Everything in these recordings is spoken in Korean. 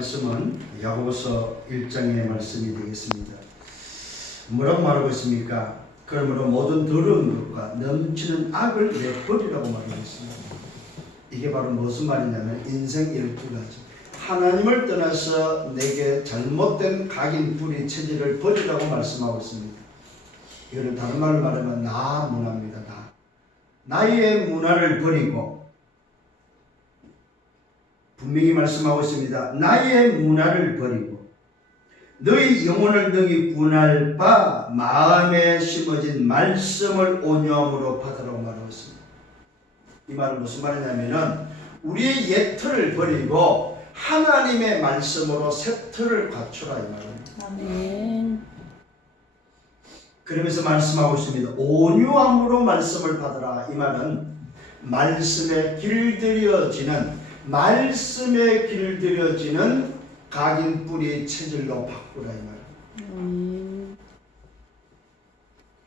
말씀은 야고보서 1장의 말씀이 되겠습니다. 뭐라고 말하고 있습니까? 그러므로 모든 더러운 것과 넘치는 악을 내버리라고 말하고 있습니다. 이게 바로 무슨 말이냐면 인생 12가지. 하나님을 떠나서 내게 잘못된 각인 뿌리 체질을 버리라고 말씀하고 있습니다. 이거는 다른 말로 말하면 나 문화입니다. 나의 문화를 버리고, 분명히 말씀하고 있습니다. 나의 문화를 버리고 너희 영혼을 능히 구원할 바 마음에 심어진 말씀을 온유함으로 받으라고 말하고 있습니다. 이 말은 무슨 말이냐면은 우리의 옛 틀을 버리고 하나님의 말씀으로 새 틀을 갖추라 이 말입니다. 아멘. 그러면서 말씀하고 있습니다. 온유함으로 말씀을 받으라. 이 말은 말씀에 길들여지는 각인 뿌리 체질로 바꾸라 이 말입니다.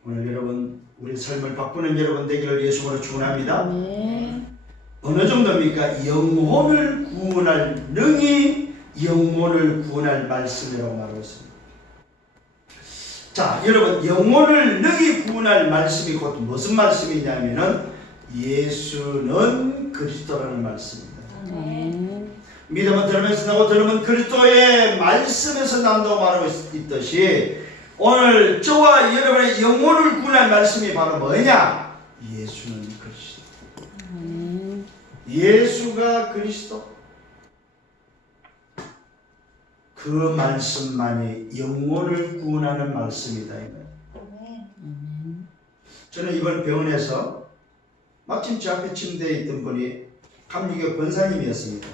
오늘 여러분 우리 삶을 바꾸는 여러분 되기를 예수로 축원합니다. 아멘. 어느 정도입니까? 영혼을 구원할 능히 영혼을 구원할 말씀이라고 말하고 있습니다. 자, 여러분 영혼을 능히 구원할 말씀이 곧 무슨 말씀이냐면은 예수는 그리스도라는 말씀입니다. 믿음은 들으면서 나고 들으면 그리스도의 말씀에서 난다고 말하고 있듯이 오늘 저와 여러분의 영혼을 구원할 말씀이 바로 뭐냐? 예수는 그리스도. 예수가 그리스도. 그 말씀만이 영혼을 구원하는 말씀이다. 저는 이번 병원에서 마침 제 앞에 침대에 있던 분이 감리교 권사님이었습니다.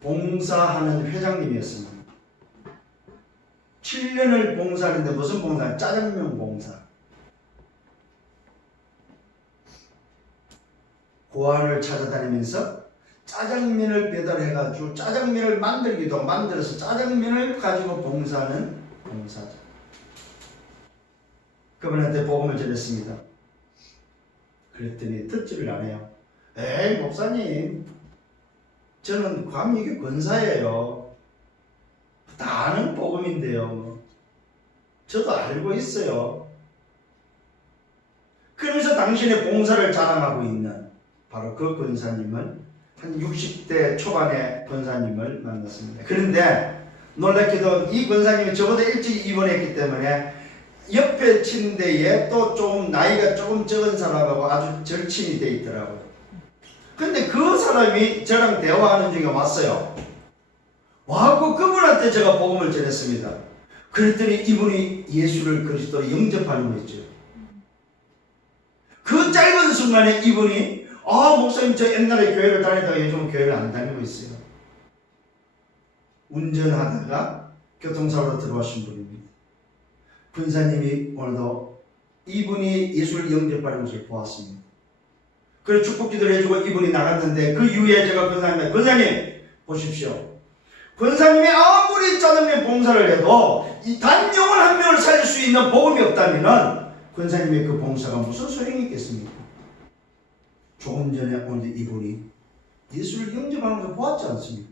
봉사하는 회장님이었습니다. 7년을 봉사하는데 무슨 봉사? 짜장면 봉사. 고아를 찾아다니면서 짜장면을 배달해가지고 짜장면을 만들기도 하고 만들어서 짜장면을 가지고 봉사하는 봉사자. 그분한테 복음을 전했습니다. 그랬더니 듣지를 않아요. 에이 목사님, 저는 감리교 권사예요. 다 아는 복음인데요. 저도 알고 있어요. 그래서 당신의 봉사를 자랑하고 있는 바로 그 권사님은 한 60대 초반의 권사님을 만났습니다. 그런데 놀랍게도 이 권사님이 저보다 일찍 입원했기 때문에 옆에 침대에 또 좀 나이가 조금 적은 사람하고 아주 절친이 돼 있더라고요. 근데 그 사람이 저랑 대화하는 중에 왔어요. 와갖고 그분한테 제가 복음을 전했습니다. 그랬더니 이분이 예수를 그리스도로 영접하는 거 있죠. 그 짧은 순간에 이분이 목사님 저 옛날에 교회를 다니다가 요즘 교회를 안 다니고 있어요. 운전하다가 교통사고로 들어오신 분입니다. 권사님이 오늘도 이분이 예수를 영접하는 것을 보았습니다. 그래서 축복 기도를 해주고 이분이 나갔는데 그 이후에 제가 권사님 보십시오. 권사님이 아무리 짜장면 봉사를 해도 이 단 영혼 한 명을 살릴 수 있는 복음이 없다면 권사님의 그 봉사가 무슨 소용이 있겠습니까? 조금 전에 오늘 이분이 예수를 영접하는 것을 보았지 않습니까?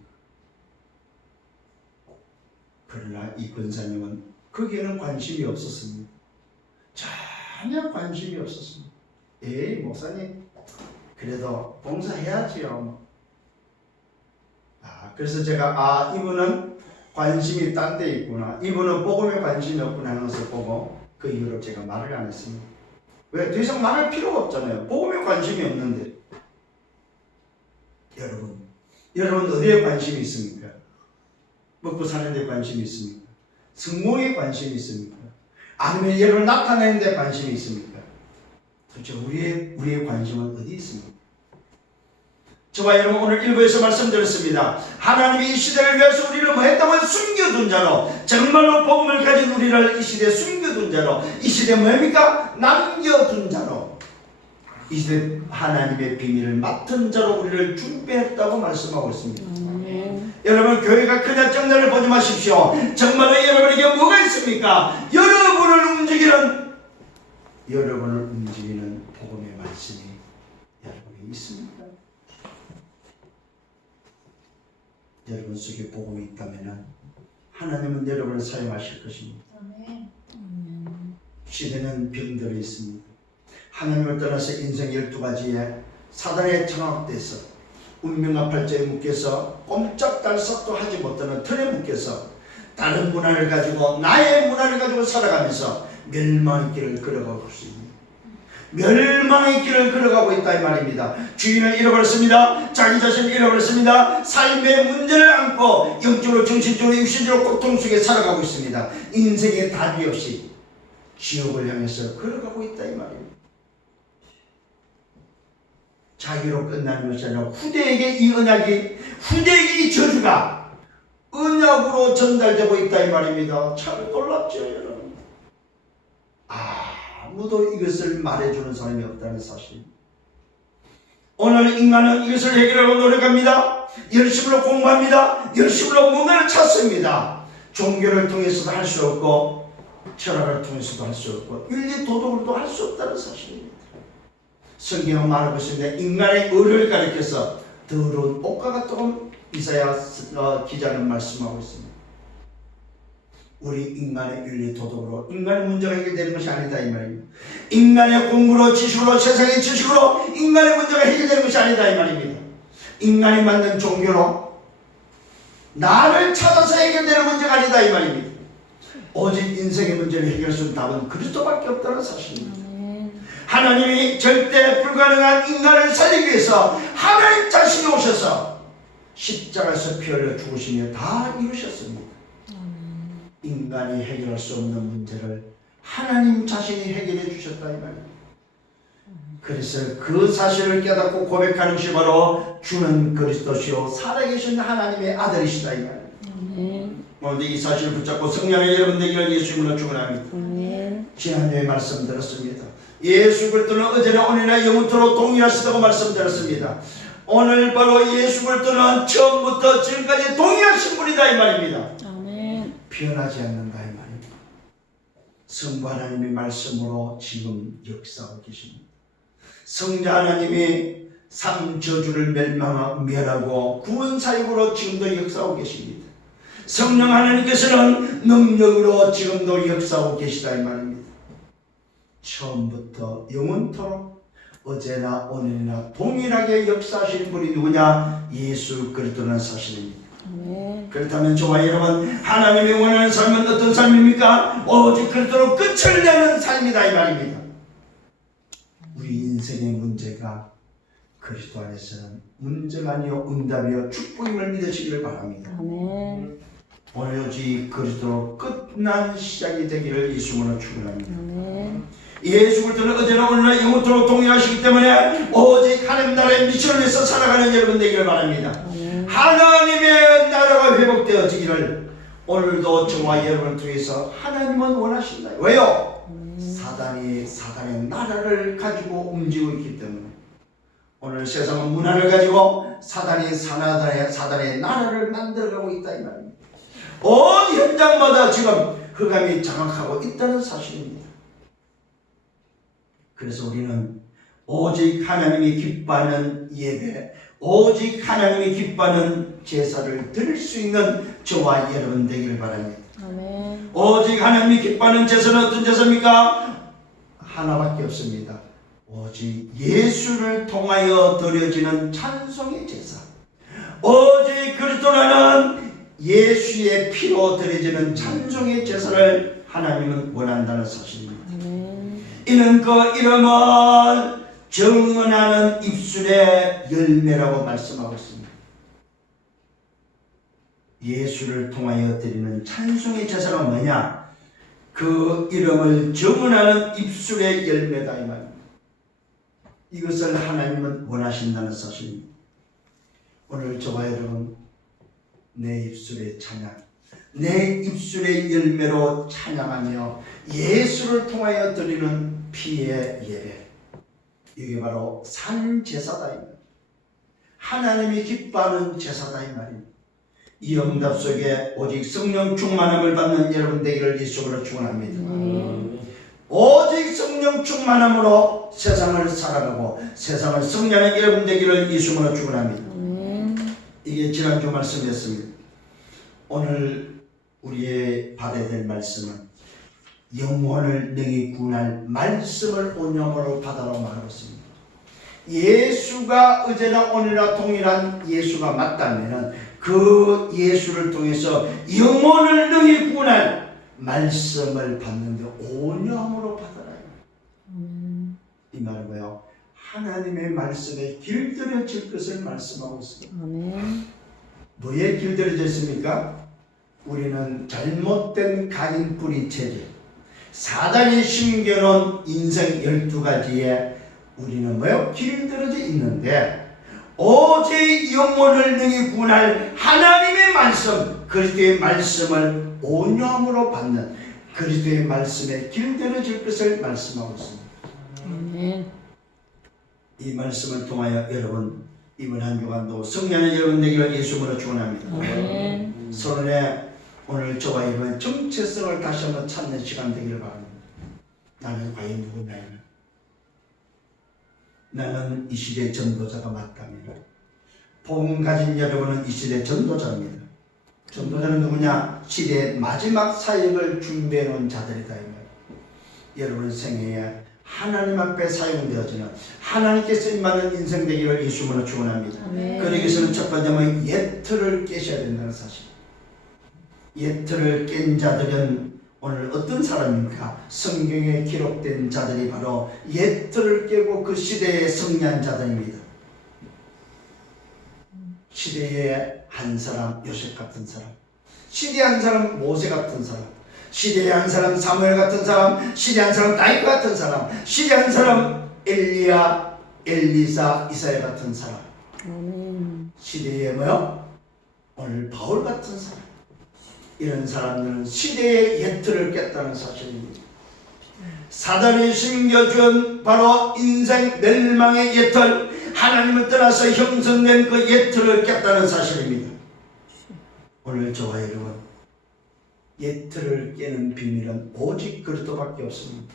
그러나 이 권사님은 거기에는 관심이 없었습니다. 전혀 관심이 없었습니다. 에이 목사님 그래도 봉사해야지요. 그래서 제가 이분은 관심이 딴 데 있구나, 이분은 복음에 관심이 없구나 하는 것을 보고 그 이후로 제가 말을 안 했습니다. 왜? 더 이상 말할 필요가 없잖아요. 복음에 관심이 없는데. 여러분 어디에 관심이 있습니까? 먹고 사는 데 관심이 있습니까? 성공에 관심이 있습니까? 아니면 여러분 나타내는 데 관심이 있습니까? 도대체 우리의 관심은 어디 있습니까? 저와 여러분 오늘 일부에서 말씀드렸습니다. 하나님이 이 시대를 위해서 우리를 뭐 했다면 숨겨둔 자로, 정말로 복음을 가진 우리를 이 시대에 숨겨둔 자로, 이 시대에 뭡니까? 남겨둔 자로, 이 시대 하나님의 비밀을 맡은 자로 우리를 준비했다고 말씀하고 있습니다. 여러분 교회가 그냥 정례를 보지 마십시오. 정말로 여러분에게 뭐가 있습니까? 여러분을 움직이는 복음의 말씀이 여러분에게 있습니다. 여러분 속에 복음이 있다면 하나님은 여러분을 사용하실 것입니다. 아멘. 시대는 병들어 있습니다. 하나님을 떠나서 인생 12가지에 사단에 장악돼서 운명과 팔자에 묶여서 꼼짝달싹도 하지 못하는 틀에 묶여서 다른 문화를 가지고 나의 문화를 가지고 살아가면서 멸망의 길을 걸어가고 있습니다. 멸망의 길을 걸어가고 있다 이 말입니다. 주인을 잃어버렸습니다. 자기 자신을 잃어버렸습니다. 삶의 문제를 안고 영적으로 정신적으로 육신적으로 고통 속에 살아가고 있습니다. 인생의 답이 없이 지옥을 향해서 걸어가고 있다 이 말입니다. 자기로 끝나는 것이 아니라 후대에게 이 언약이, 후대에게 이 저주가 언약으로 전달되고 있다 이 말입니다. 참 놀랍죠 여러분. 아무도 이것을 말해주는 사람이 없다는 사실. 오늘 인간은 이것을 해결하고 노력합니다. 열심으로 공부합니다. 열심으로 문화를 찾습니다. 종교를 통해서도 할 수 없고 철학을 통해서도 할 수 없고 윤리 도덕으로도 할 수 없다는 사실입니다. 성경은 말하고 있습니다. 인간의 의를 가리켜서 더러운 옷과 같다고 이사야 기자는 말씀하고 있습니다. 우리 인간의 윤리 도덕으로 인간의 문제가 해결되는 것이 아니다 이 말입니다. 인간의 공부로 지식으로 세상의 지식으로 인간의 문제가 해결되는 것이 아니다 이 말입니다. 인간이 만든 종교로 나를 찾아서 해결되는 문제가 아니다 이 말입니다. 오직 인생의 문제를 해결할 수 있는 답은 그리스도밖에 없다는 사실입니다. 하나님이 절대 불가능한 인간을 살리기 위해서 하나님 자신이 오셔서 십자가에서 피 흘려 죽으시며 다 이루셨습니다. 인간이 해결할 수 없는 문제를 하나님 자신이 해결해 주셨다 이 말입니다. 그래서 그 사실을 깨닫고 고백하는 것이 바로 주는 그리스도시요 살아계신 하나님의 아들이시다 이 말입니다. 오늘 이 사실을 붙잡고 성령의 여러분들에게 예수님으로 축원합니다. 지난주에 말씀드렸습니다. 예수 그리스도는 어제나 오늘이나 영원토록 동일하시다고 말씀드렸습니다. 오늘 바로 예수 그리스도는 처음부터 지금까지 동일하신 분이다 이 말입니다. 변하지 않는다 이 말입니다. 성부 하나님의 말씀으로 지금 역사하고 계십니다. 성자 하나님이 삼저주를 멸하고 구원 사역으로 지금도 역사하고 계십니다. 성령 하나님께서는 능력으로 지금도 역사하고 계시다 이 말입니다. 처음부터 영원토록 어제나 오늘이나 동일하게 역사하시는 분이 누구냐? 예수 그리스도라는 사실입니다. 그렇다면 저와 여러분 하나님이 원하는 삶은 어떤 삶입니까? 오직 그리스도로 끝을 내는 삶이다 이 말입니다. 우리 인생의 문제가 그리스도 안에서는 문제가 아니요 응답이요 축복임을 믿으시기를 바랍니다. 오늘 오직 그리스도로 끝난 시작이 되기를 예수님으로 축원합니다. 예수 그리스도는 어제나 오늘나 영원토록 동일하시기 때문에 오직 하나님 나라의 미션을 위해서 살아가는 여러분 되기를 바랍니다. 하나님의 나라가 회복되어지기를 오늘도 저와 여러분을 통해서 하나님은 원하신다. 왜요? 사단의 나라를 가지고 움직이고 있기 때문에 오늘 세상은 문화를 가지고 사단의 나라를 만들어가고 있다 이 말입니다. 온 현장마다 지금 흑암이 장악하고 있다는 사실입니다. 그래서 우리는 오직 하나님이 기뻐하는 예배, 오직 하나님이 기뻐하는 제사를 드릴 수 있는 저와 여러분 되기를 바랍니다. 오직 하나님이 기뻐하는 제사는 어떤 제사입니까? 하나밖에 없습니다. 오직 예수를 통하여 드려지는 찬송의 제사, 오직 그리스도라는 예수의 피로 드려지는 찬송의 제사를 하나님은 원한다는 사실입니다. 이는 그 이름을 정언하는 입술의 열매라고 말씀하고 있습니다. 예수를 통하여 드리는 찬송의 제사가 뭐냐? 그 이름을 정언하는 입술의 열매다 이 말입니다. 이것을 하나님은 원하신다는 사실입니다. 오늘 저와 여러분 내 입술의 찬양, 내 입술의 열매로 찬양하며 예수를 통하여 드리는 피의 예배, 이게 바로 산제사다 이 말입니다. 하나님이 기뻐하는 제사다 이 말입니다. 이 응답 속에 오직 성령 충만함을 받는 여러분 되기를 예수로 축원합니다. 오직 성령 충만함으로 세상을 살아가고 세상을 승리하는 여러분 되기를 예수로 축원합니다. 이게 지난주 말씀이었습니다. 오늘 우리의 받아야 될 말씀은 영혼을 능히 구원할 말씀을 온영으로 받아라 말하고 있습니다. 예수가 어제나 오늘이나 동일한 예수가 맞다면 그 예수를 통해서 영혼을 능히 구원할 말씀을 받는데 온영으로 받아라. 이 말은 뭐예요? 하나님의 말씀에 길들여질 것을 말씀하고 있습니다. 뭐에 길들여졌습니까? 우리는 잘못된 가인 뿌리 체질, 사단이 심겨놓은 인생 12가지에 우리는 뭐요? 길들여져 있는데 오직 영혼을 능히 구원할 하나님의 말씀, 그리스도의 말씀을 온유함으로 받는 그리스도의 말씀에 길들여질 것을 말씀하고 있습니다. 이 말씀을 통하여 여러분 이번 한 주간도 성령의 여러분 되기를 예수님으로 축원합니다. 서론에 오늘 저와 여러분 정체성을 다시 한번 찾는 시간 되기를 바랍니다. 나는 과연 누구냐? 나는 이 시대의 전도자가 맞답니다. 복음 가진 여러분은 이 시대의 전도자입니다. 전도자는 누구냐? 시대의 마지막 사역을 준비해 놓은 자들이다. 이 말. 여러분 생애에 하나님 앞에 사용되어지는 하나님께서 임하는 인생 되기를 예수님으로 축원합니다. 그러기 위해서는 첫 번째는 예틀을 깨셔야 된다는 사실. 예틀을 깬 자들은 오늘 어떤 사람입니까? 성경에 기록된 자들이 바로 예틀을 깨고 그 시대에 승리한 자들입니다. 시대의 한 사람 요셉 같은 사람, 시대의 한 사람 모세 같은 사람, 시대의 한 사람 사무엘 같은 사람, 시대의 한 사람 다윗 같은 사람, 시대의 한 사람 엘리야, 엘리사, 이사야 같은 사람, 시대에 뭐요? 오늘 바울 같은 사람, 이런 사람들은 시대의 예틀을 깼다는 사실입니다. 사단이 심겨준 바로 인생 멸망의 예틀, 하나님을 떠나서 형성된 그 예틀을 깼다는 사실입니다. 오늘 저와 여러분 예틀을 깨는 비밀은 오직 그리스도밖에 없습니다.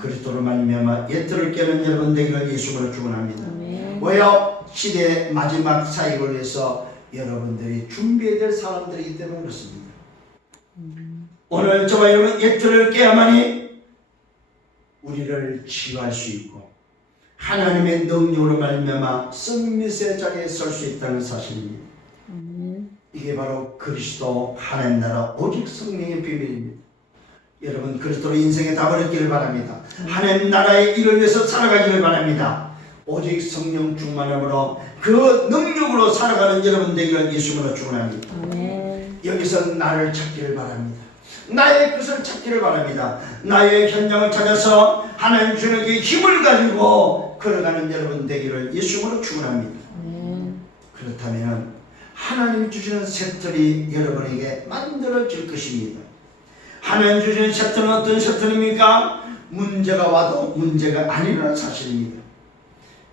그리스도로 말미암아 예틀을 깨는 여러분 되기를 예수로 축원합니다. 왜요? 시대의 마지막 사역을 위해서 여러분들이 준비해야 될 사람들이기 때문에 그렇습니다. 오늘 저와 여러분 예틀을 깨야만이 우리를 치유할 수 있고 하나님의 능력으로 말미암아 승리의 자리에 설 수 있다는 사실입니다. 이게 바로 그리스도 하나님 나라 오직 성령의 비밀입니다. 여러분 그리스도로 인생의 답을 얻기를 바랍니다. 하나님 나라의 일을 위해서 살아가기를 바랍니다. 오직 성령 충만함으로 그 능력으로 살아가는 여러분 되기를 예수님으로 축원합니다. 여기서 나를 찾기를 바랍니다. 나의 것을 찾기를 바랍니다. 나의 현장을 찾아서 하나님 주는 그 힘을 가지고 걸어가는 여러분 되기를 예수님으로 축원합니다. 그렇다면 하나님 주시는 셔틀이 여러분에게 만들어질 것입니다. 하나님 주시는 셔틀은 어떤 셔틀입니까? 문제가 와도 문제가 아니라는 사실입니다.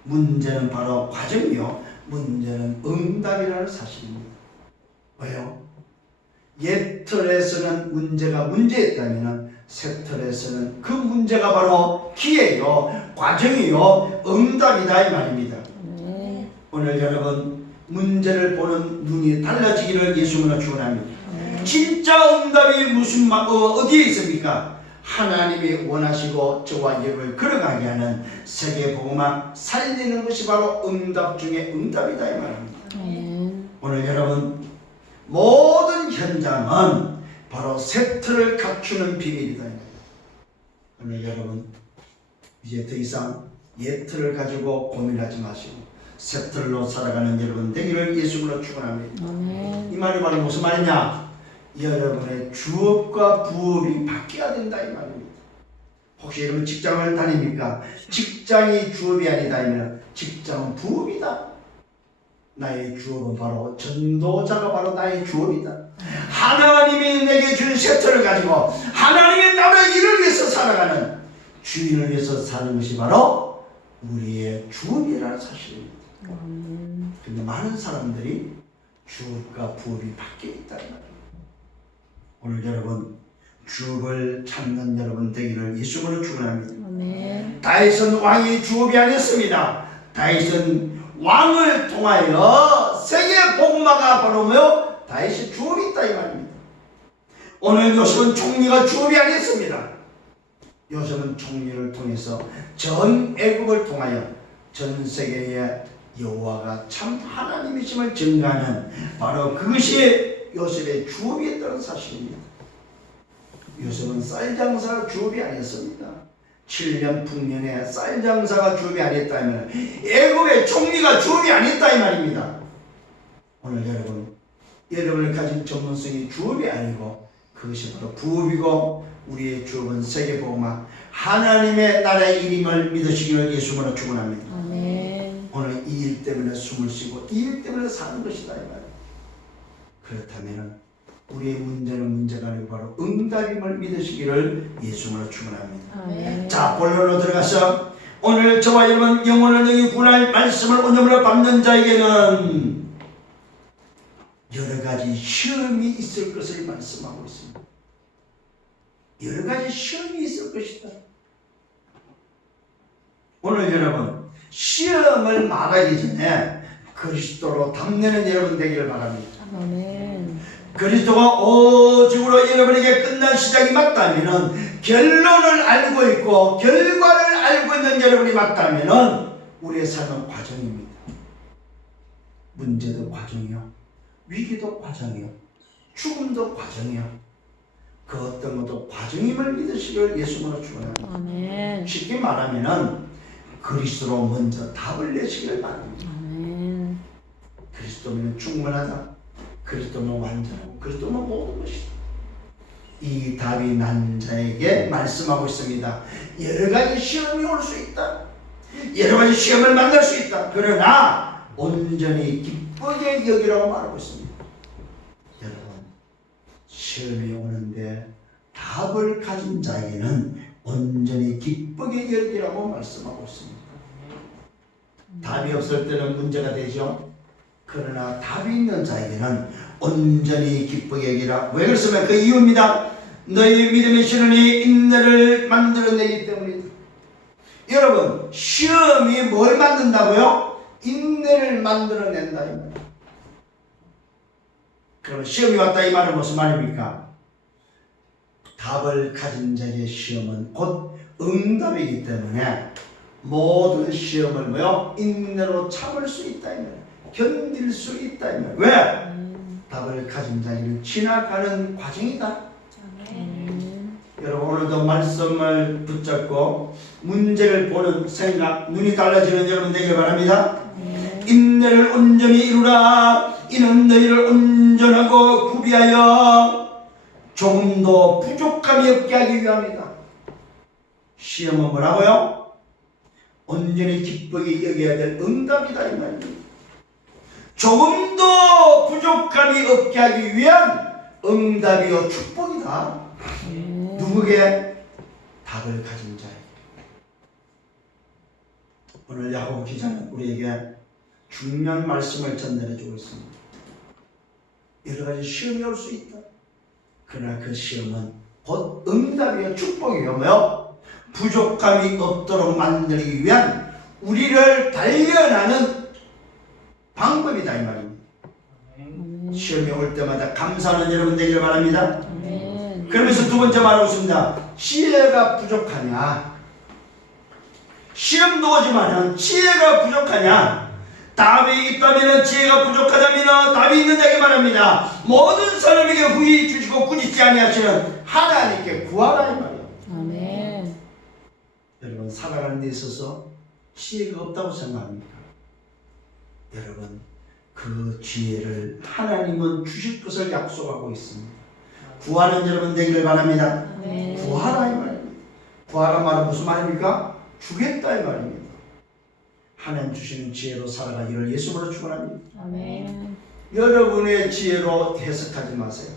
문제는 바로 과정이요, 문제는 응답이라는 사실입니다. 왜요? 옛 틀에서는 문제가 문제였다면 새 틀에서는 그 문제가 바로 기회요, 과정이요, 응답이다 이 말입니다. 오늘 여러분 문제를 보는 눈이 달라지기를 예수님으로 축원합니다. 진짜 응답이 무슨 어디에 있습니까? 하나님이 원하시고 저와 여러분을 걸어가게 하는 세계복음화 살리는 것이 바로 응답 중에 응답이다 이 말입니다. 오늘 여러분 모든 현장은 바로 새 틀을 갖추는 비밀이다. 오늘 여러분 이제 더 이상 옛 틀을 가지고 고민하지 마시고 새 틀로 살아가는 여러분 되기를 예수님으로 축원합니다. 이 말이 바로 무슨 말이냐? 여러분의 주업과 부업이 바뀌어야 된다 이 말입니다. 혹시 여러분 직장을 다닙니까? 직장이 주업이 아니다 하면 직장은 부업이다. 나의 주업은 바로 전도자가 바로 나의 주업이다. 하나님이 내게 준 셔틀을 가지고 하나님의 나라의 일을 위해서 살아가는 주인을 위해서 사는 것이 바로 우리의 주업이라는 사실입니다. 근데 많은 사람들이 주업과 부업이 바뀌어 있다는 말입니다. 오늘 여러분 주업을 찾는 여러분 되기를 예수님으로 축원합니다. 다윗은 왕이 주업이 아니었습니다. 다윗은 왕을 통하여 세계 복음화가 바로 뭐요? 다윗의 주업이 있다 이 말입니다. 오늘 요셉은 총리가 주업이 아니었습니다. 요셉은 총리를 통해서 전 애국을 통하여 전 세계에 여호와가 참 하나님이심을 증거하는 바로 그것이 요셉의 주업이었다는 사실입니다. 요셉은 쌀장사가 주업이 아니었습니다. 7년 풍년에 쌀장사가 주업이 아니었다면 애굽의 총리가 주업이 아니었다 이 말입니다. 오늘 여러분을 가진 전문성이 주업이 아니고 그것이 바로 부업이고 우리의 주업은 세계복음화 하나님의 나라의 일임을 믿으시기를 예수님으로 축원합니다. 아멘. 오늘 이 일 때문에 숨을 쉬고 이 일 때문에 사는 것이다 이 말이에요. 그렇다면 우리의 문제는 문제가 아니고 바로 응답임을 믿으시기를 예수님으로 축원합니다. 아멘. 자, 본론으로 들어가서 오늘 저와 여러분 영혼을 능히 구원할 말씀을 온전으로 밟는 자에게는 여러 가지 시험이 있을 것을 말씀하고 있습니다. 여러 가지 시험이 있을 것이다. 오늘 여러분 시험을 말하기 전에 그리스도로 담내는 여러분 되기를 바랍니다. 아멘. 그리스도가 오직으로 여러분에게 끝난 시작이 맞다면 결론을 알고 있고 결과를 알고 있는 여러분이 맞다면 우리의 삶은 과정입니다. 문제도 과정이요, 위기도 과정이요, 죽음도 과정이요. 그 어떤 것도 과정임을 믿으시기를 예수님으로 축원합니다. 아멘. 쉽게 말하면 그리스도로 먼저 답을 내시기를 바랍니다. 아멘. 그리스도면 충분하다. 그리스도는 완전하고 그리스도는 모든 것이다. 이 답이 난 자에게 말씀하고 있습니다. 여러 가지 시험이 올 수 있다. 여러 가지 시험을 만날 수 있다. 그러나 온전히 기쁘게 여기라고 말하고 있습니다. 여러분, 시험이 오는데 답을 가진 자에게는 온전히 기쁘게 여기라고 말씀하고 있습니다. 답이 없을 때는 문제가 되죠. 그러나 답이 있는 자에게는 온전히 기쁘게 여기라. 왜 그렇습니까? 그 이유입니다. 너희 믿음의 신원이 인내를 만들어내기 때문이다. 여러분, 시험이 뭘 만든다고요? 인내를 만들어낸다 이 말이에요. 그러면 시험이 왔다 이 말은 무슨 말입니까? 답을 가진 자의 시험은 곧 응답이기 때문에 모든 시험을 뭐요? 인내로 참을 수 있다 이 말이에요. 견딜 수 있다 이 말이에요. 왜? 답을 가진 자에게는 지나가는 과정이다. 여러분, 오늘도 말씀을 붙잡고 문제를 보는 생각, 눈이 달라지는 여러분 되길 바랍니다. 인내를 온전히 이루라. 이는 너희를 온전하고 구비하여 조금도 부족함이 없게 하기 위함이다. 시험은 뭐라고요? 온전히 기쁘게 여겨야 될 응답이다 이 말입니다. 조금도 부족함이 없게 하기 위한 응답이요 축복이다. 누구에게? 답을 가진 자에게. 오늘 야고보 기자는 우리에게 중요한 말씀을 전달해 주고 있습니다. 여러 가지 시험이 올 수 있다. 그러나 그 시험은 곧 응답이요 축복이요 뭐요? 부족함이 없도록 만들기 위한 우리를 단련하는 방법이다 이 말입니다. 시험이 올 때마다 감사하는 여러분 되기를 바랍니다. 그러면서 두 번째 말하고 있습니다. 지혜가 부족하냐? 시험도 오지만 지혜가 부족하냐? 답이 있다면 지혜가 부족하다면 답이 있는 자에게 말합니다. 모든 사람에게 후히 주시고 꾸짖지 아니하시는 하나님께 구하라 이 말이에요. 아멘. 여러분, 살아가는 데 있어서 지혜가 없다고 생각합니까? 여러분, 그 지혜를 하나님은 주실 것을 약속하고 있습니다. 구하는 여러분 되기를 바랍니다. 아멘. 구하라 이 말입니다. 구하라 말은 무슨 말입니까? 주겠다 이 말입니다. 하나님 주시는 지혜로 살아가기를 예수님으로 축원합니다. 아멘. 여러분의 지혜로 해석하지 마세요.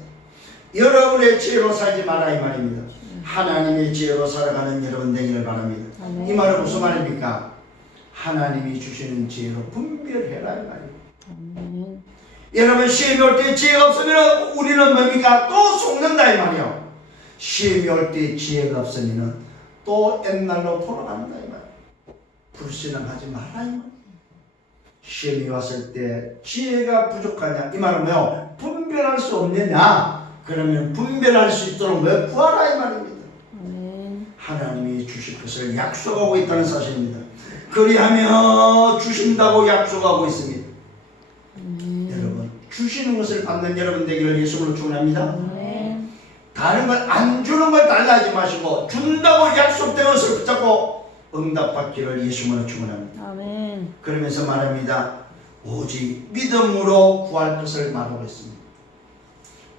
여러분의 지혜로 살지 마라 이 말입니다. 하나님의 지혜로 살아가는 여러분 되기를 바랍니다. 아멘. 이 말은 무슨 말입니까? 하나님이 주시는 지혜로 분별해라 이 말입니다. 아멘. 여러분, 시험이 올 때 지혜가 없으면 우리는 뭡니까? 또 속는다 이 말이요. 시험이 올 때 지혜가 없으면 또 옛날로 돌아간다 이 말이요. 불신앙하지 마라 이 말이요. 시험이 왔을 때 지혜가 부족하냐? 이 말은 뭐요? 분별할 수 없느냐? 그러면 분별할 수 있도록 뭐 구하라 이 말입니다. 아멘. 하나님이 주실 것을 약속하고 있다는 사실입니다. 그리하며 주신다고 약속하고 있습니다. 여러분, 주시는 것을 받는 여러분 되기를 예수님으로 축원합니다. 아멘. 다른 걸 안 주는 걸 달라하지 마시고 준다고 약속된 것을 붙잡고 응답받기를 예수님으로 축원합니다. 아멘. 그러면서 말합니다. 오직 믿음으로 구할 것을 말하고 있습니다.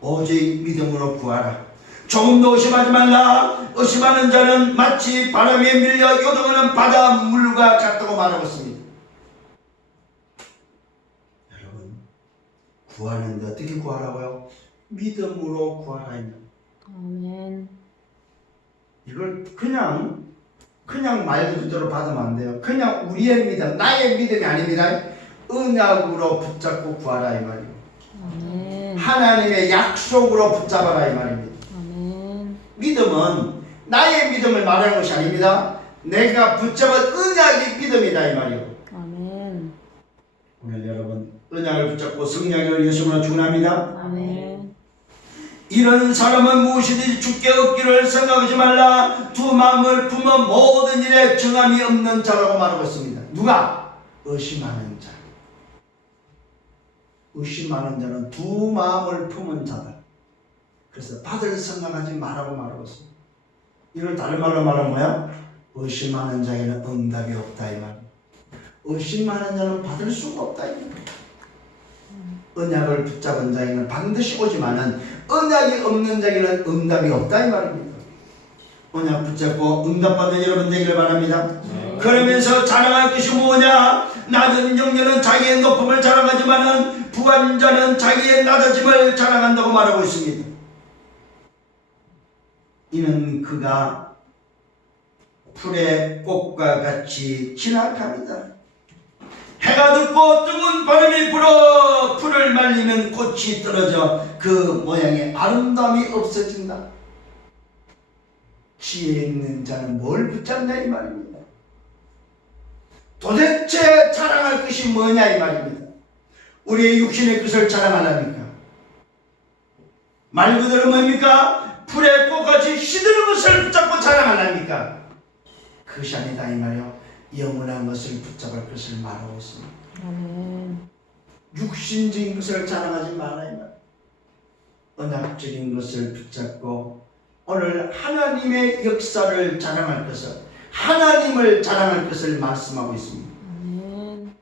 오직 믿음으로 구하라. 조금도 의심하지 말라. 의심하는 자는 마치 바람에 밀려 요동하는 바닷물과 같다고 말하고 있습니다. 여러분, 구하는데 어떻게 구하라고요? 믿음으로 구하라. 아멘. 이걸 그냥 말 그대로 받으면 안 돼요. 그냥 우리의 믿음, 나의 믿음이 아닙니다. 언약으로 붙잡고 구하라 이 말이에요. 아멘. 하나님의 약속으로 붙잡아라 이 말입니다. 아멘. 믿음은 나의 믿음을 말하는 것이 아닙니다. 내가 붙잡은 언약이 믿음이다 이 말이에요. 아멘. 오늘 여러분 언약을 붙잡고 승리하기를 예수님으로 축원합니다. 아멘. 이런 사람은 무엇이든지 주께 얻기를 생각하지 말라. 두 마음을 품어 모든 일에 정함이 없는 자라고 말하고 있습니다. 누가? 의심하는 자. 의심하는 자는 두 마음을 품은 자다. 그래서 받을 생각하지 말라고 말하고 있습니다. 이걸 다른 말로 말하면 뭐야? 의심하는 자에는 응답이 없다 이 말. 의심하는 자는 받을 수가 없다 이 말. 언약을 붙잡은 자에게는 반드시 오지만은 언약이 없는 자에게는 응답이 없다 이 말입니다. 언약 붙잡고 응답받는 여러분 되기를 바랍니다. 그러면서 자랑할 것이 뭐냐? 낮은 영녀는 자기의 높음을 자랑하지만은 부한 자는 자기의 낮아짐을 자랑한다고 말하고 있습니다. 이는 그가 풀의 꽃과 같이 진학합니다. 해가 돋고 뜨거운 바람이 불어 풀을 말리면 꽃이 떨어져 그 모양의 아름다움이 없어진다. 지혜 있는 자는 뭘 붙잡냐 이 말입니다. 도대체 자랑할 것이 뭐냐 이 말입니다. 우리의 육신의 것을 자랑하랍니까? 말 그대로 뭡니까? 풀의 꽃같이 시드는 것을 붙잡고 자랑하랍니까? 그것이 아니다 이 말이요. 영원한 것을 붙잡을 것을 말하고 있습니다. 아멘. 육신적인 것을 자랑하지 말라 이 말. 언약적인 것을 붙잡고 오늘 하나님의 역사를 자랑할 것을, 하나님을 자랑할 것을 말씀하고 있습니다. 아멘.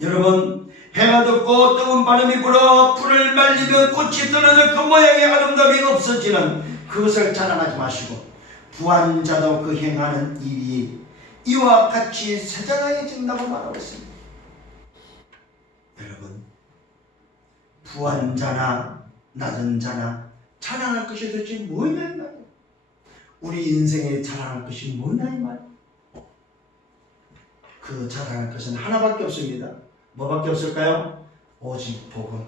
여러분, 해가 돋고 뜨거운 바람이 불어 풀을 말리면 꽃이 떨어져 그 모양의 아름다움이 없어지는 그것을 자랑하지 마시고 부한 자도 그 행하는 일이 이와 같이 세장해진다고 말하고 있습니다. 여러분, 부한 자나 낮은 자나 자랑할 것이 도대체 뭐냐 이 말이에요. 우리 인생에 자랑할 것이 뭐냐 이 말이에요. 그 자랑할 것은 하나밖에 없습니다. 뭐밖에 없을까요? 오직 복음.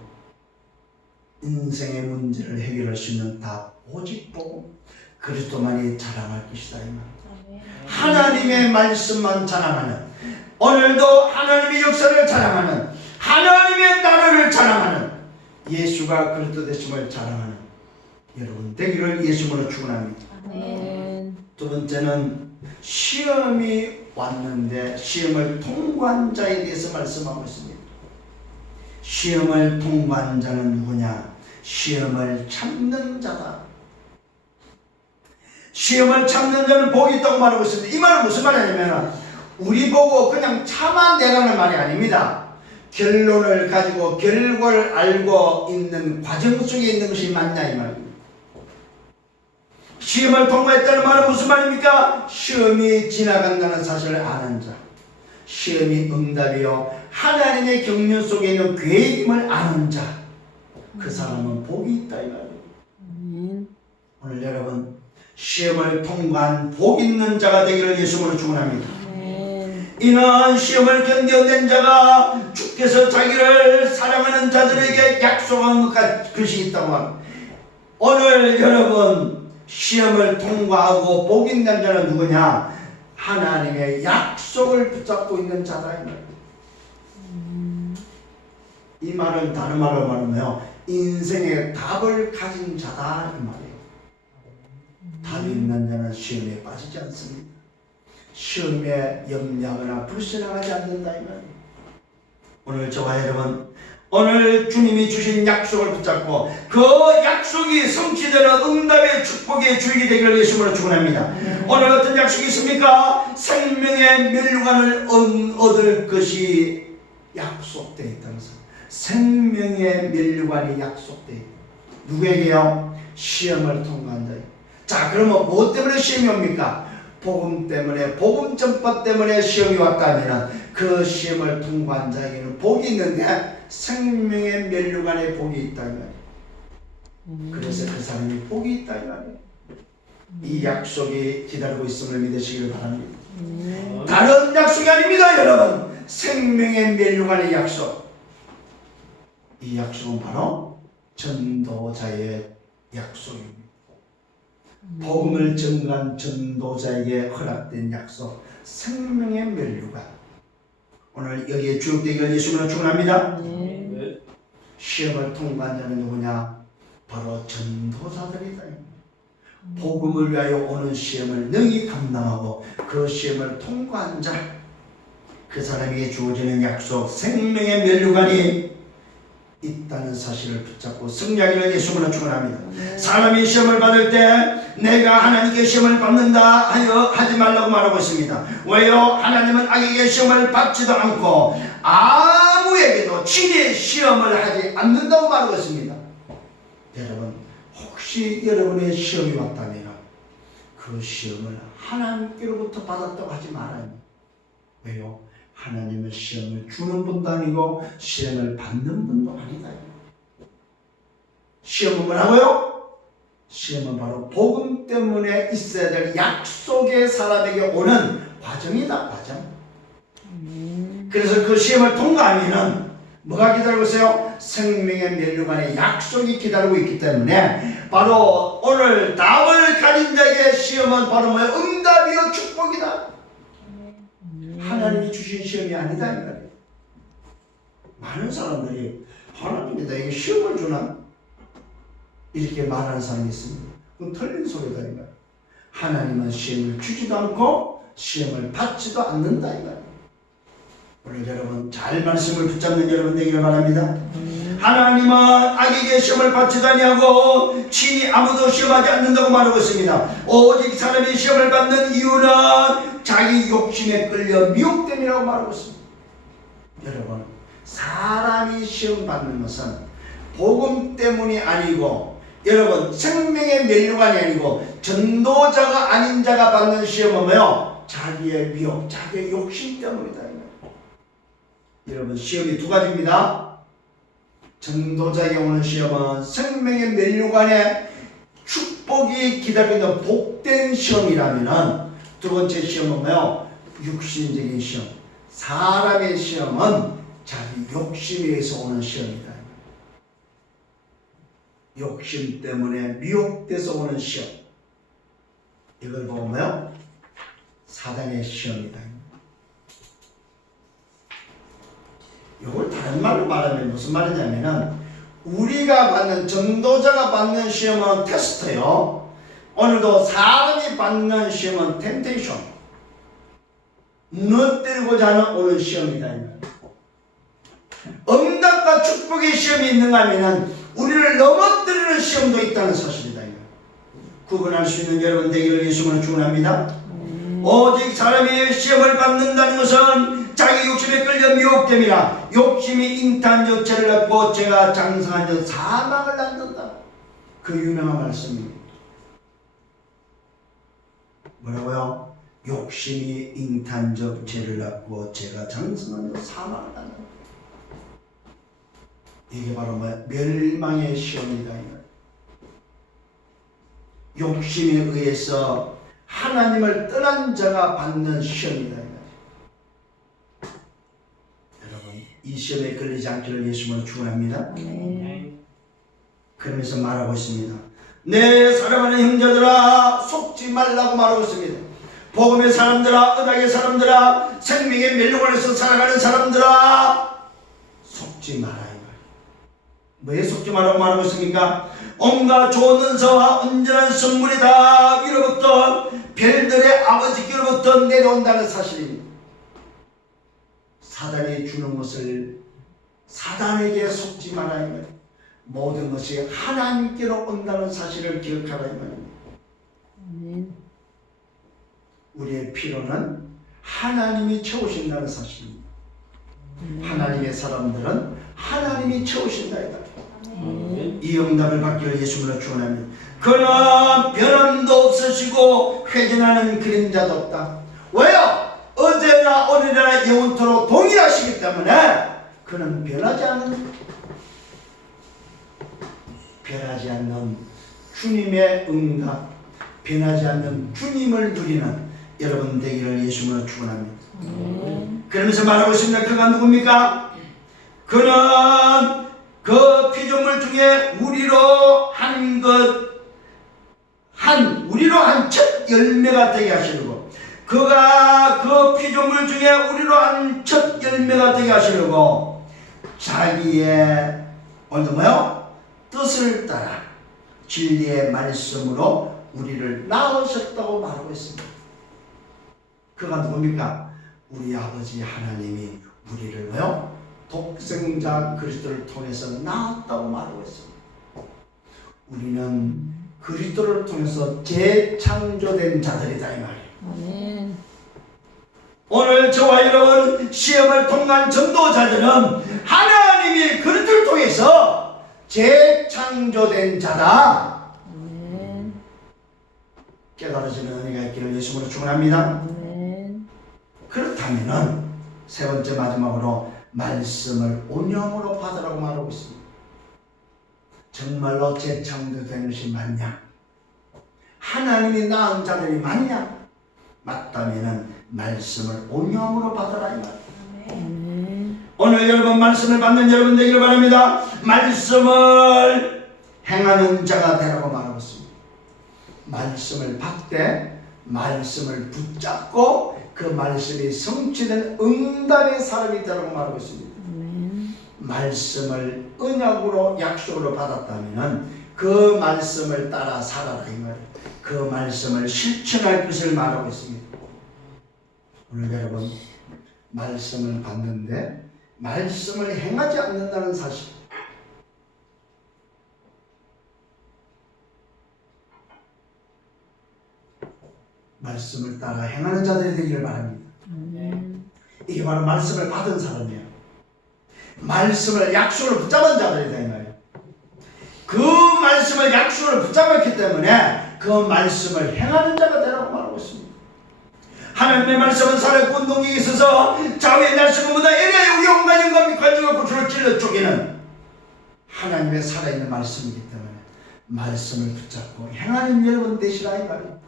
인생의 문제를 해결할 수 있는 답, 오직 복음. 그리스도만이 자랑할 것이다 이 말. 하나님의 말씀만 자랑하는, 오늘도 하나님의 역사를 자랑하는, 하나님의 나라를 자랑하는, 예수가 그리스도 되심을 자랑하는 여러분 되기를 예수님으로 축원합니다. 아멘. 두 번째는 시험이 왔는데 시험을 통과한 자에 대해서 말씀하고 있습니다. 시험을 통과한 자는 누구냐? 시험을 참는 자다. 시험을 참는 자는 복이 있다고 말하고 있습니다. 이 말은 무슨 말이냐면 우리 보고 그냥 참아내라는 말이 아닙니다. 결론을 가지고 결과를 알고 있는 과정 속에 있는 것이 맞냐 이 말입니다. 시험을 통과했다는 말은 무슨 말입니까? 시험이 지나간다는 사실을 아는 자, 시험이 응답이요 하나님의 경륜 속에 있는 계획임을 아는 자, 그 사람은 복이 있다 이 말입니다. 오늘 여러분 시험을 통과한 복 있는 자가 되기를 예수님으로 축원합니다. 이는 시험을 견뎌낸 자가 주께서 자기를 사랑하는 자들에게 약속한 것이 있다고 합니다. 오늘 여러분 시험을 통과하고 복 있는 자는 누구냐? 하나님의 약속을 붙잡고 있는 자다 이 말입니다. 이 말은 다른 말로 말하면 인생의 답을 가진 자다 이 말이에요. 답이 있는 자는 시험에 빠지지 않습니다. 시험에 염려하거나 불신하지 않는다 이 말이에요. 오늘 저와 여러분, 오늘 주님이 주신 약속을 붙잡고 그 약속이 성취되는 응답의 축복의 주인이 되기를 예수님으로 축원합니다. 오늘 어떤 약속이 있습니까? 생명의 면류관을 얻을 것이 약속되어 있다면서. 생명의 면류관이 약속되어 있다. 누구에게요? 시험을 통과한 자에게. 자, 그러면 무엇 때문에 시험이 옵니까? 복음 때문에, 복음 전파 때문에 시험이 왔다면 그 시험을 통과한 자에게는 복이 있는데 생명의 면류관에 복이 있다 이 말이에요. 그래서 그 사람이 복이 있다 이 말이에요. 이 약속이 기다리고 있음을 믿으시길 바랍니다. 다른 약속이 아닙니다 여러분. 생명의 면류관의 약속. 이 약속은 바로 전도자의 약속입니다. 복음을 전가한 전도자에게 허락된 약속, 생명의 면류관. 오늘 여기에 주역되기를 예수님으로 축원합니다. 시험을 통과한 자는 누구냐? 바로 전도자들이다. 복음을 위하여 오는 시험을 능히 감당하고 그 시험을 통과한 자, 그 사람에게 주어지는 약속, 생명의 면류관이 있다는 사실을 붙잡고 승리하기를 예수님으로 축원합니다. 사람이 시험을 받을 때 내가 하나님께 시험을 받는다 하여 하지 말라고 말하고 있습니다. 왜요? 하나님은 악에게 시험을 받지도 않고 아무에게도 친히 시험을 하지 않는다고 말하고 있습니다. 여러분, 혹시 여러분의 시험이 왔다면 그 시험을 하나님께로부터 받았다고 하지 말아요. 왜요? 하나님은 시험을 주는 분도 아니고 시험을 받는 분도 아니다. 시험은 뭐라고요? 시험은 바로 복음 때문에 있어야 될 약속의 사람에게 오는 과정이다. 과정. 그래서 그 시험을 통과하면은 뭐가 기다리고 있어요? 생명의 면류관의 약속이 기다리고 있기 때문에 바로 오늘 답을 가진 자에게 시험은 바로 뭐예요? 응답이요 축복이다. 하나님이 주신 시험이 아니다 이 말이에요. 많은 사람들이 하나님이 나에게 시험을 주나? 이렇게 말하는 사람이 있습니다. 그건 틀린 소리다 이 말이에요. 하나님은 시험을 주지도 않고 시험을 받지도 않는다 이 말이에요. 오늘 여러분 잘 말씀을 붙잡는 여러분 되기를 바랍니다. 하나님은 악에게 시험을 받지도 아니하고 친히 아무도 시험하지 않는다고 말하고 있습니다. 오직 사람이 시험을 받는 이유는 자기 욕심에 끌려 미혹됨이라고 말하고 있습니다. 여러분, 사람이 시험 받는 것은 복음 때문이 아니고 여러분 생명의 면류관이 아니고 전도자가 아닌 자가 받는 시험은 뭐요? 자기의 미혹, 자기의 욕심 때문이다. 여러분 시험이 두 가지입니다. 전도자에게 오는 시험은 생명의 면류관에 축복이 기다리는 복된 시험이라면 두 번째 시험은 뭐요? 육신적인 시험. 사람의 시험은 자기 욕심에 의해서 오는 시험이다. 욕심 때문에 미혹돼서 오는 시험. 이걸 보고 뭐요? 사단의 시험이다. 이걸 다른 말로 말하면 무슨 말이냐면은 우리가 받는 전도자가 받는 시험은 테스트요. 오늘도 사람이 받는 시험은 템테이션. 무너뜨리고자 하는 오는 시험이다. 응답과 축복의 시험이 있는가 하면은 우리를 넘어뜨리는 시험도 있다는 사실이다. 구분할 수 있는 여러분 되기를 예수님으로 축원합니다. 오직 사람이 시험을 받는다는 것은 자기 욕심에 끌려 미혹됨이라. 욕심이 잉태한 죄를 낳고 죄가 장성한 자 사망을 낳는다. 그 유명한 말씀입니다. 뭐라고요? 욕심이 잉태한 죄를 낳고 죄가 장성한 자 사망을 낳는다. 이게 바로 뭐야? 멸망의 시험이다. 욕심에 의해서 하나님을 떠난 자가 받는 시험이다. 여러분, 이 시험에 걸리지 않기를 예수님으로 축원합니다. 그러면서 말하고 있습니다. 내 사랑하는 형제들아, 속지 말라고 말하고 있습니다. 복음의 사람들아, 언약의 사람들아, 생명의 멸류관에서 살아가는 사람들아, 속지 마라 이 말. 뭐에 속지 말라고 말하고 있습니까? 온갖 좋은 은사와 온전한 선물이 다 위로부터 별들의 아버지께로부터 내려온다는 사실입니다. 사단이 주는 것을 사단에게 속지 말아야 합니다. 모든 것이 하나님께로 온다는 사실을 기억하라 이 말입니다. 아멘. 우리의 필요는 하나님이 채우신다는 사실입니다. 하나님의 사람들은 하나님이 채우신다 이 말입니다. 이 응답을 받기를 예수님으로 축원합니다. 그러나 변함도 없으시고 회전하는 그림자도 없다. 왜요? 어제나 오늘이나 영원토록 동일하시기 때문에 그는 변하지 않는 주님의 응답, 변하지 않는 주님을 누리는 여러분 되기를 예수님으로 축원합니다. 그러면서 말하고 있습니다. 그가 누굽니까? 그는 그 피조물 중에 우리로 한 첫 열매가 되게 하시려고, 그가 그 피조물 중에 우리로 한 첫 열매가 되게 하시려고 자기의 오늘도 뭐요? 뜻을 따라 진리의 말씀으로 우리를 낳으셨다고 말하고 있습니다. 그가 누굽니까? 우리 아버지 하나님이 우리를 뭐요? 독생자 그리스도를 통해서 낳았다고 말하고 있습니다. 우리는 그리스도를 통해서 재창조된 자들이다 이 말이에요. 아멘. 오늘 저와 여러분 시험을 통한 전도자들은 하나님이 그리스도를 통해서 재창조된 자다. 아멘. 깨달아지는 은혜가 있기를 예수님으로 축원합니다. 아멘. 그렇다면은 세 번째 마지막으로 말씀을 온영으로 받으라고 말하고 있습니다. 정말로 재창조된 것이 맞냐? 하나님이 낳은 자들이 맞냐? 맞다면은 말씀을 온영으로 받으라 이 말이에요. 아멘. 오늘 여러분 말씀을 받는 여러분 되기를 바랍니다. 말씀을 행하는 자가 되라고 말하고 있습니다. 말씀을 받되 말씀을 붙잡고 그 말씀이 성취된 응답의 사람이 되라고 말하고 있습니다. 말씀을 언약으로 약속으로 받았다면 그 말씀을 따라 살아라 이 말이에요. 그 말씀을 실천할 것을 말하고 있습니다. 오늘 여러분 말씀을 받는데 말씀을 행하지 않는다는 사실, 말씀을 따라 행하는 자들이 되기를 바랍니다. 이게 바로 말씀을 받은 사람이에요. 말씀을 약속을 붙잡은 자들이다 이 말이에요. 그 말씀을 약속을 붙잡았기 때문에 그 말씀을 행하는 자가 되라고 말하고 있습니다. 하나님의 말씀은 살아있고 운동력이 있어서 좌우의 날씨보다 이래 우리 온갖 영감이 관중과 고초를 찔러 쪼개는 하나님의 살아있는 말씀이기 때문에 말씀을 붙잡고 행하는 여러분 되시라 이 말이에요.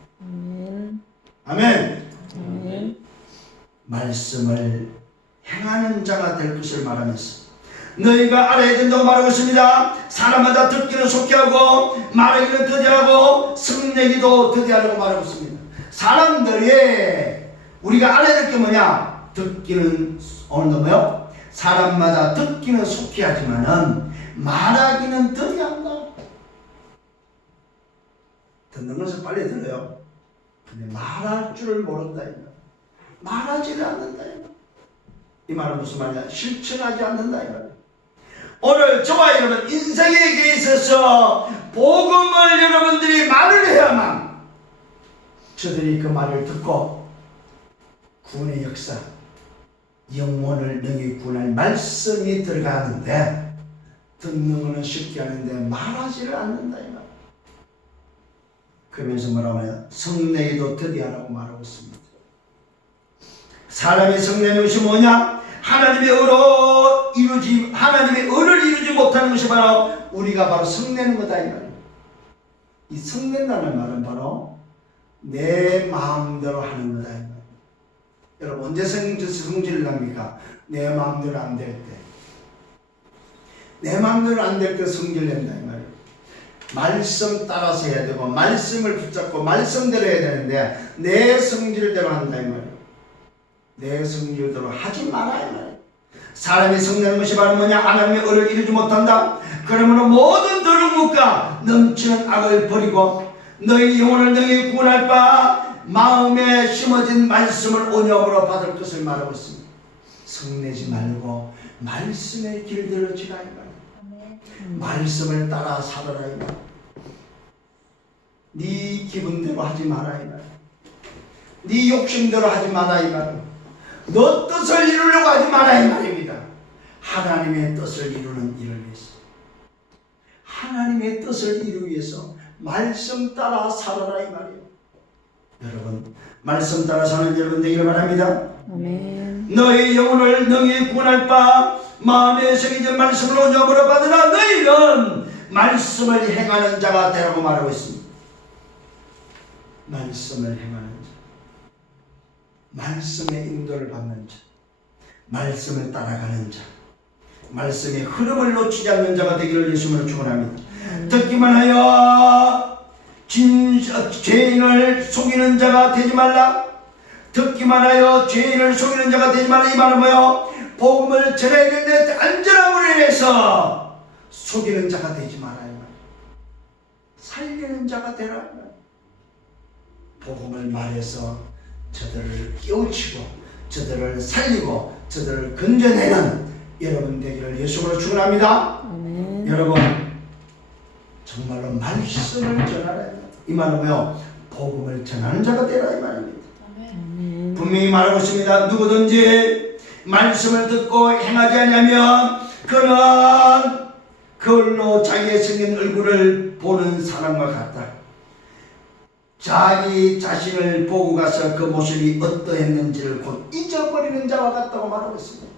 아멘. 말씀을 행하는 자가 될 것을 말하면서 너희가 알아야 된다고 말하고 있습니다. 사람마다 듣기는 속히 하고 말하기는 더디하고 성내기도 더디하라고 말하고 있습니다. 사람들이 우리가 알아야 될 게 뭐냐? 듣기는 오늘도 뭐요? 사람마다 듣기는 속히 하지만은 말하기는 더디한다. 듣는 것은 빨리 들어요. 근데 말할 줄을 모른다. 말하지를 않는다. 이 말은 무슨 말이냐? 실천하지 않는다. 이 말이야. 오늘 저와 여러분 인생에 있어서 복음을 여러분들이 말을 해야만 저들이 그 말을 듣고 구원의 역사, 영혼을 능히 구원할 말씀이 들어가는데 듣는 것은 쉽게 하는데 말하지를 않는다. 이 말. 그러면서 뭐라고 해요? 성내기도 더디하라고 말하고 있습니다. 사람의 성내는 것이 뭐냐? 하나님의 의를 이루지 못하는 것이 바로 우리가 바로 성내는 거다 이 말이에요. 이 성낸다는 말은 바로 내 마음대로 하는 거다 이 말이에요. 여러분 언제 성질을 납니까? 내 마음대로 안 될 때. 내 마음대로 안 될 때 성질 낸다 이 말이에요. 말씀 따라서 해야 되고 말씀을 붙잡고 말씀대로 해야 되는데 내 성질대로 한다 이 말이에요. 내 성질대로 하지 마라 이 말이에요. 사람이 성내는 것이 바로 뭐냐? 하나님의 의를 이루지 못한다. 그러므로 모든 더러움과 넘치는 악을 버리고 너희 영혼을 능히 구원할 바 마음에 심어진 말씀을 온유함으로 받을 것을 말하고 있습니다. 성내지 말고 말씀의 길들을 지라 이 말이에요. 말씀을 따라 살아라 이 말이에요. 네 기분대로 하지 마라 이 말이에요. 네 욕심대로 하지 마라 이 말이에요. 너 뜻을 이루려고 하지 마라 이 말입니다. 하나님의 뜻을 이루는 일을 위해서, 하나님의 뜻을 이루기 위해서 말씀 따라 살아라 이 말이에요. 여러분, 말씀 따라 사는 여러분 되기를 바랍니다. 아멘. 너희 영혼을 능히 구원할 바 마음에 새겨진 말씀을 온유함으로 받으라. 너희는 말씀을 행하는 자가 되라고 말하고 있습니다. 말씀을 행하는 자, 말씀의 인도를 받는 자, 말씀을 따라가는 자, 말씀의 흐름을 놓치지 않는 자가 되기를 예수님으로 축원합니다. 듣기만 하여 죄인을 속이는 자가 되지 말라. 듣기만 하여 죄인을 속이는 자가 되지 말라. 이 말은 뭐요? 복음을 전해야 되는데 안전함으로 인해서 속이는 자가 되지 말아야 말. 살리는 자가 되라. 복음을 말해서 저들을 깨우치고 저들을 살리고 저들을 건져내는 여러분 되기를 예수로 축원합니다. 아멘. 여러분, 정말로 말씀을 전하라. 이 말은 뭐요? 복음을 전하는 자가 되라 이 말입니다. 아멘. 분명히 말하고 있습니다. 누구든지 말씀을 듣고 행하지 않으면 그는 그걸로 자기의 생긴 얼굴을 보는 사람과 같다. 자기 자신을 보고 가서 그 모습이 어떠했는지를 곧 잊어버리는 자와 같다고 말하고 있습니다.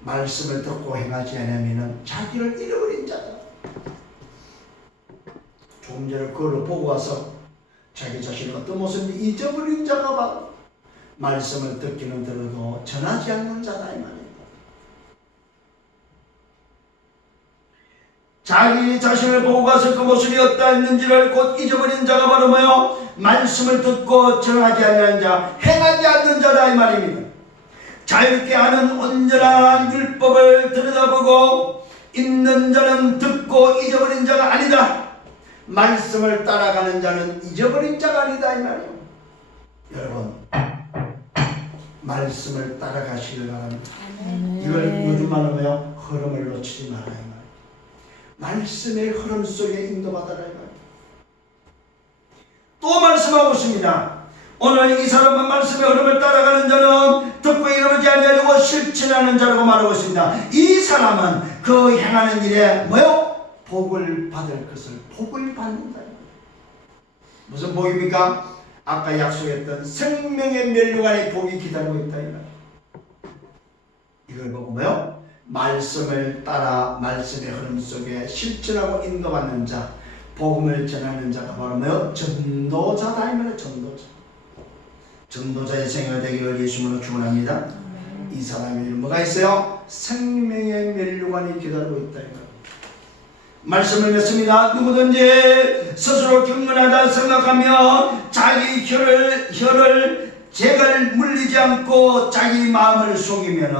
말씀을 듣고 행하지 않으면 자기를 잃어버린 자다. 조금 전에 그걸로 보고 와서 자기 자신이 어떤 모습인지 잊어버린 자가 바로 말씀을 듣기는 들어도 전하지 않는 자다 이 말입니다. 자기 자신을 보고 가서 그 모습이 어떠했는지를 곧 잊어버린 자가 바로 뭐요? 말씀을 듣고 전하지 않는 자, 행하지 않는 자다 이 말입니다. 자유롭게 하는 온전한 율법을 들여다보고 있는 자는 듣고 잊어버린 자가 아니다. 말씀을 따라가는 자는 잊어버린 자가 아니다 이 말이에요. 여러분, 말씀을 따라가시길 바랍니다. 이걸 요즘 말로 뭐요? 흐름을 놓치지 마라 이 말이에요. 말씀의 흐름 속에 인도받아라 이 말이에요. 또 말씀하고 있습니다. 오늘 이 사람은 말씀의 흐름을 따라가는 자는 듣고 이루지 아니하려고 실천하는 자라고 말하고 있습니다. 이 사람은 그 행하는 일에 뭐요? 복을 받을 것을 복을 받는다. 무슨 복입니까? 아까 약속했던 생명의 면류관의 복이 기다리고 있다. 이걸 보고 뭐요? 말씀을 따라 말씀의 흐름 속에 실천하고 인도받는 자, 복음을 전하는 자가 바로 뭐요? 전도자다. 이 말이에요. 전도자. 전도자의 생애가 되기를 예수님으로 축원합니다. 이 사람이 뭐가 있어요? 생명의 면류관이 기다리고 있다. 말씀을 맺습니다. 누구든지 스스로 경건하다 생각하며 자기 혀를 재갈 물리지 않고 자기 마음을 속이면은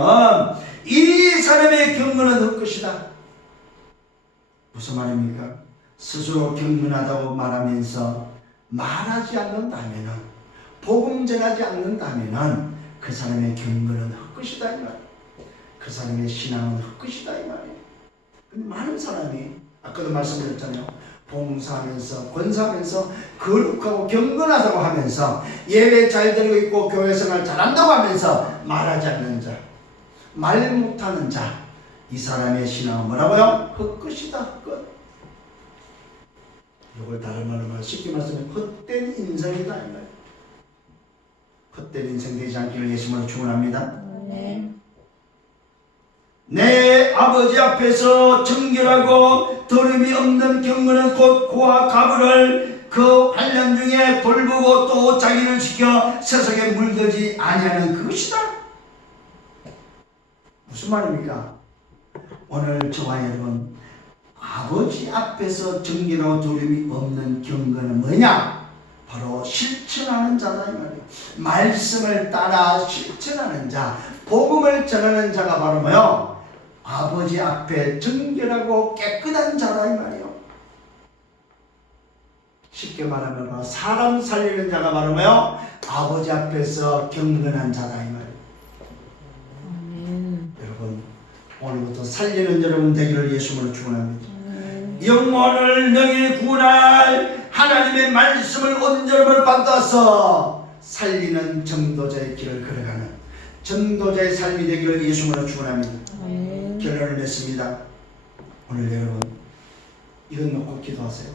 이 사람의 경건은 헛것이다. 무슨 말입니까? 스스로 경건하다고 말하면서 말하지 않는다면은, 복음 전하지 않는다면은 그 사람의 경건은 헛것이다 이 말이에요. 그 사람의 신앙은 헛것이다 이 말이에요. 근데 많은 사람이 아까도 말씀드렸잖아요. 봉사하면서 권사하면서 거룩하고 경건하다고 하면서 예배 잘 드리고 있고 교회 생활 잘한다고 하면서 말하지 않는 자, 말 못하는 자, 이 사람의 신앙은 뭐라고요? 헛것이다. 헛것. 이걸 다른 말로 쉽게 말하면 헛된 인생이다 이 말이에요. 헛된 인생 되지 않기를 예수님으로 축원합니다. 내 아버지 앞에서 정결하고 더름이 없는 경건은 곧 고와 가부를 그 환란 중에 돌보고 또 자기를 지켜 세상에 물들지 아니하는 그것이다. 무슨 말입니까? 오늘 저와 여러분, 아버지 앞에서 정결하고 더름이 없는 경건은 뭐냐? 바로 실천하는 자다 이 말이에요. 말씀을 따라 실천하는 자, 복음을 전하는 자가 바로 뭐요? 아버지 앞에 정결하고 깨끗한 자다 이 말이요. 쉽게 말하면 사람 살리는 자가 바로 뭐요? 아버지 앞에서 경건한 자다 이 말이요. 아멘. 여러분 오늘부터 살리는 여러분 되기를 예수님으로 축원합니다. 영혼을 능히 구원할 하나님의 말씀을 온전함을 받아서 살리는 전도자의 길을 걸어가는 전도자의 삶이 되기를 예수님으로 축원합니다. 아멘. 결론을 맺습니다. 오늘 여러분 이건 놓고 기도하세요.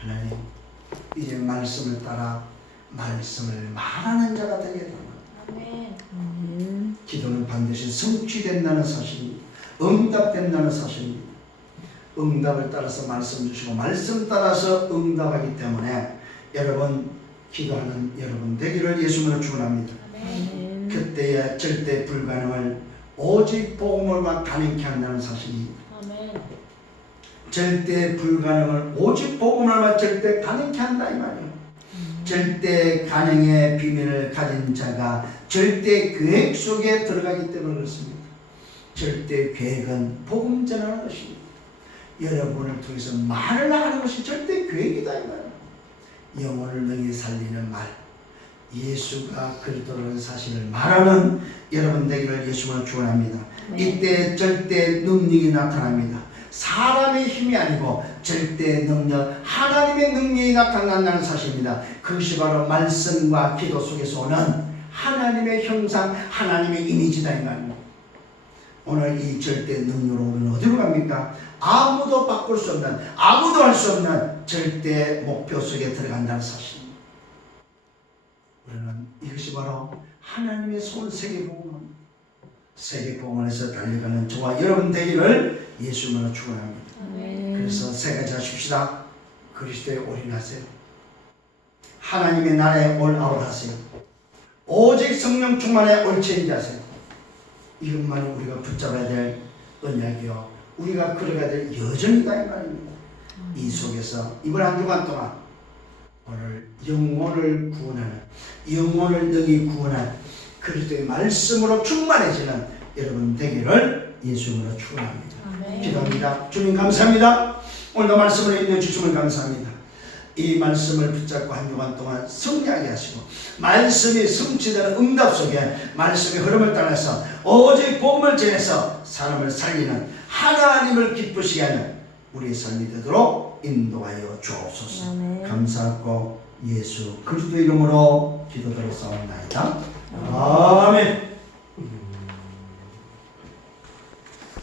하나님 이제 말씀을 따라 말씀을 말하는 자가 되겠다. 아멘. 기도는 반드시 성취된다는 사실입니다. 응답된다는 사실입니다. 응답을 따라서 말씀 주시고 말씀 따라서 응답하기 때문에 여러분 기도하는 여러분 되기를 예수님으로 축원합니다. 아멘. 그때의 절대 불가능을 오직 복음으로만 가능케 한다는 사실입니다. 아멘. 절대 불가능을 오직 복음으로만 절대 가능케 한다 이 말이에요. 절대 가능의 비밀을 가진 자가 절대 계획 속에 들어가기 때문에 그렇습니다. 절대 계획은 복음 전하는 것입니다. 여러분을 통해서 말을 하는 것이 절대 계획이다 이 말이에요. 영혼을 능히 살리는 말, 예수가 그리스도라는 사실을 말하는 여러분 되기를 예수님으로 축원합니다. 이때 절대 능력이 나타납니다. 사람의 힘이 아니고 절대 능력, 하나님의 능력이 나타난다는 사실입니다. 그것이 바로 말씀과 기도 속에서 오는 하나님의 형상, 하나님의 이미지다 이 말입니다. 오늘 이 절대 능력으로 우리는 어디로 갑니까? 아무도 바꿀 수 없는, 아무도 할 수 없는 절대 목표 속에 들어간다는 사실입니다. 우리는 이것이 바로 하나님의 손 세계복음, 세계복음에서 달려가는 저와 여러분 되기를 예수님으로 축원합니다. 그래서 세 가지 하십시다. 그리스도에 올인하세요. 하나님의 나라에 올아웃하세요. 오직 성령 충만에 올체인지하세요. 이것만이 우리가 붙잡아야 될 언약이요 우리가 걸어가야 될 여정이다 이 말입니다. 이 속에서 이번 한 주간 동안 오늘 영혼을 구원하는, 영혼을 능히 구원한 그리스도의 말씀으로 충만해지는 여러분 되기를 예수님으로 축원합니다. 기도합니다. 주님 감사합니다. 오늘도 말씀을 인도해 주시면 감사합니다. 이 말씀을 붙잡고 한 주간 동안 승리하게 하시고 말씀이 성취되는 응답 속에 말씀의 흐름을 따라서 오직 복음을 전해서 사람을 살리는 하나님을 기쁘시게 하는 우리의 삶이 되도록 인도하여 주옵소서. 감사하고 예수 그리스도 이름으로 기도드렸사옵나이다. 아멘.